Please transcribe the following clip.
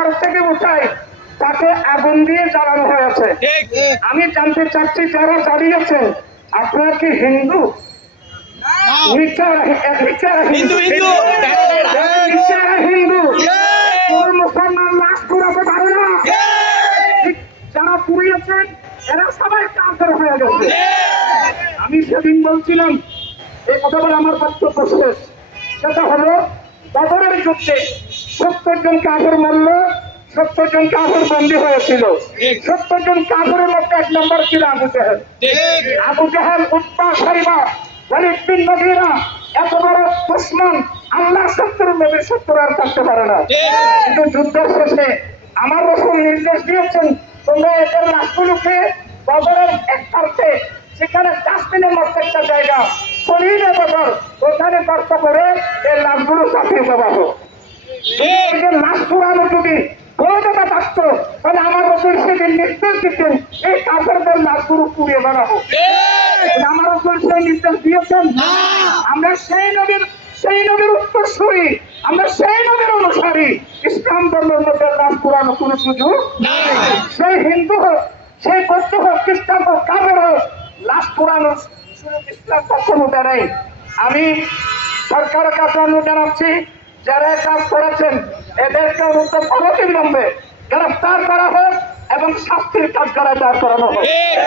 ঘর থেকে উঠায় তাকে আগুন দিয়ে জ্বালানো হয়েছে। আমি জানতে চাচ্ছি, যারা জ্বালিয়েছেন আপনারা কি হিন্দু? হিন্দু মুসলমান লাশ পুরাতে পারে না। যারা পুড়িয়েছেন এরা সবাই কাফের হয়ে গেছে। আমি সেদিন বলছিলাম, এই কথা বলে আমার বক্তব্য শেষ। সেটা হলো, বদরের যুদ্ধে 70 জন কাফের মরল, 70 জন কাফের বন্দী হয়েছিল। 70 জন কাফের মধ্যে 1 নম্বর ছিল আবু জেহেল। আবু জেহেল, উতবা, সাইবা, ওয়ালিদ বিন মুগীরা, এত বড় দুশমন, আল্লাহ 70 নবীর 70 আর থাকতে পারে না। কিন্তু যুদ্ধের শেষে আমার রাসূল নির্দেশ দিয়েছেন, তোমরা এদের লাশগুলোকে বদরের এক পার্শ্বে, সেখানে ডাস্টবিনের মধ্যে একটা জায়গা শরীরে বদর, ওখানে কষ্ট করে এই লাশগুলো চাপিয়ে দেওয়া হোক। লাশ পুরানো যদি প্রয়োজনটা থাকতো, তাহলে আমার রাসূল সেদিন নির্দেশ দিতেন এই কাফেরদের লাশগুলো পুড়িয়ে দেওয়া হোক। আমার রাসূল সেই নির্দেশ দিয়েছেন। আমরা সেই নবীর উত্তরসূরি, আমরা সেই নবীর অনুসারী। ইসলাম ধর্মের মধ্যে লাশ পুরানো কোনো সুযোগ নাই। সেই হিন্দু হোক, সেই বৌদ্ধ হোক, খ্রিস্টান হোক, কাফের হোক, লাশ পুরানো সুযোগ ইসলাম কখনো দেয় নাই। আমি সরকারের কাছে অনুরোধ জানাচ্ছি, যারা কাজ করেছেন এদেরকে অনতিবিলম্বে গ্রেফতার করা হোক এবং শাস্তির কাজ করানো হোক।